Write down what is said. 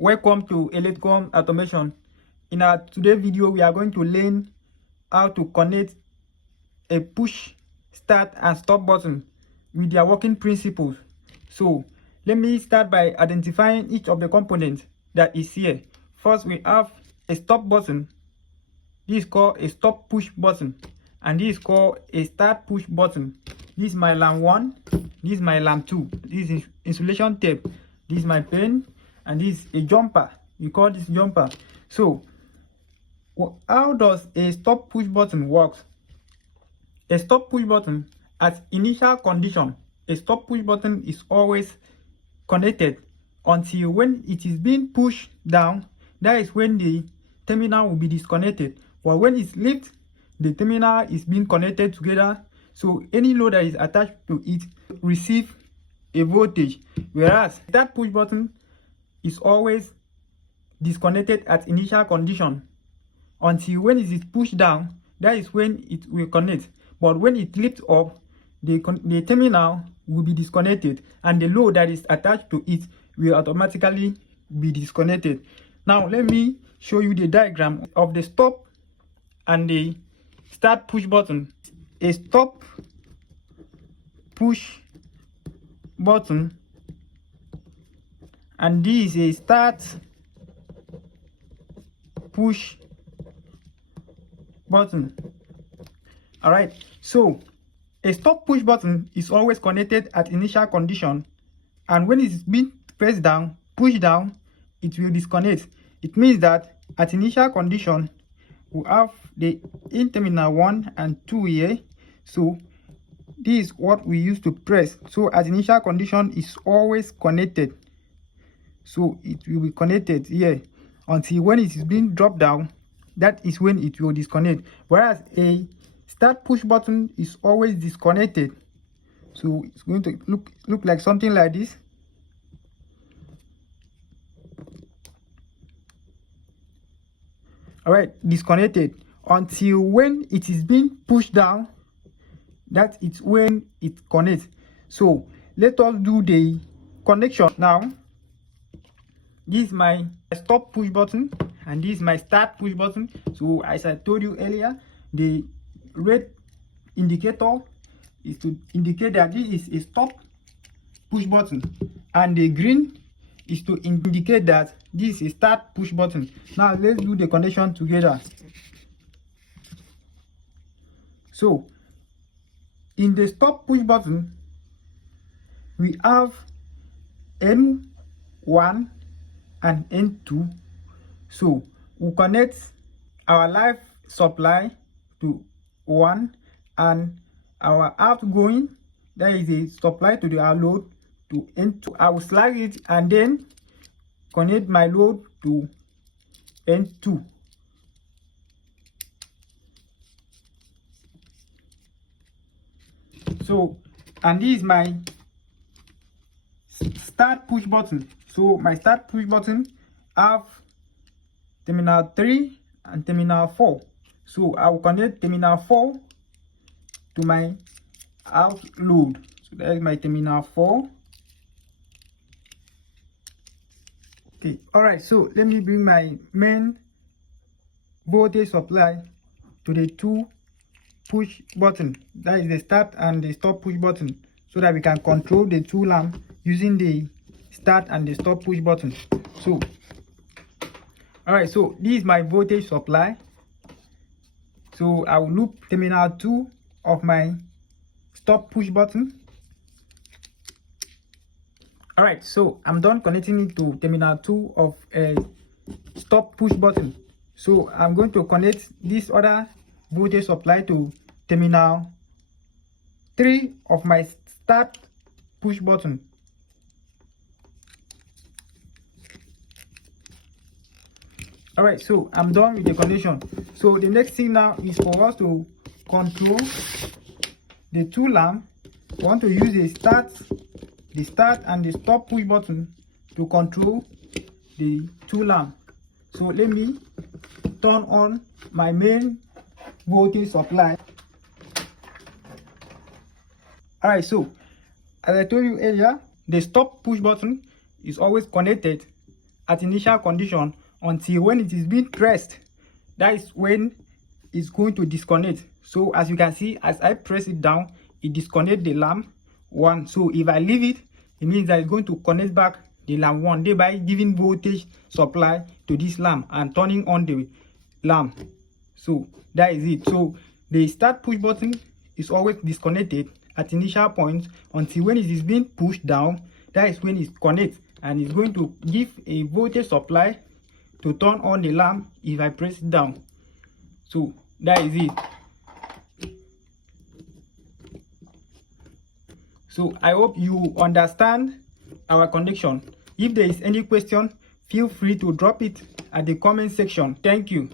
Welcome to Electcom Automation. In our today's video, we are going to learn how to connect a push, start and stop button with their working principles. So let me start by identifying each of the components that is here. First, we have a stop button. This is called a stop push button, and this is called a start push button. This is my lamp 1, this is my lamp 2, this is insulation tape, this is my pen, and this is a jumper. We call this jumper. So how does a stop push button work? A stop push button, at initial condition, a stop push button is always connected until when it is being pushed down. That is when the terminal will be disconnected. But when it's lifted, the terminal is being connected together, so any load that is attached to it receive a voltage. Whereas that push button is always disconnected at initial condition until when it is pushed down. That is when it will connect. But when it lifts up, the terminal will be disconnected and the load that is attached to it will automatically be disconnected. Now let me show you the diagram of the stop and the start push button. A stop push button and this is a start push button. All right, so a stop push button is always connected at initial condition, and when it is being pressed down, pushed down, it will disconnect. It means that at initial condition we have the in terminal 1 and 2 here. So this is what we use to press. So at initial condition is always connected, so it will be connected here until when it is being dropped down. That is when it will disconnect. Whereas a start push button is always disconnected, so it's going to look like something like this. All right, disconnected until when it is being pushed down. That is when it connects. So let us do the connection now. This is my stop push button and this is my start push button. So as I told you earlier, the red indicator is to indicate that this is a stop push button, and the green is to indicate that this is a start push button. Now let's do the connection together. So in the stop push button we have N1 and N2. So we connect our live supply to 1 and our outgoing, that is a supply to our load, to N2. I will slide it and then connect my load to N2. So, and this is my start push button. So my start push button have terminal 3 and terminal 4. So I will connect terminal 4 to my out load. So that is my terminal 4. Okay, all right, so let me bring my main voltage supply to the two push button, that is the start and the stop push button, so that we can control the two lamps using the start and the stop push button. So all right, so this is my voltage supply. So I will loop terminal 2 of my stop push button. All right, so I'm done connecting it to terminal 2 of a stop push button. So I'm going to connect this other voltage supply to terminal 3 of my start push button. All right, so I'm done with the connection. So the next thing now is for us to control the two lamps. We want to use the start and the stop push button to control the two lamps. So let me turn on my main voltage supply. All right, so as I told you earlier, the stop push button is always connected at initial condition until when it is being pressed. That is when it's going to disconnect. So as you can see, as I press it down, it disconnects the lamp 1. So if I leave it, it means that it's going to connect back the lamp 1, thereby giving voltage supply to this lamp and turning on the lamp. So that is it. So the start push button is always disconnected at initial point until when it is being pushed down. That is when it connects and it's going to give a voltage supply to turn on the lamp if I press it down. So that is it. So I hope you understand our connection. If there is any question, feel free to drop it at the comment section. Thank you.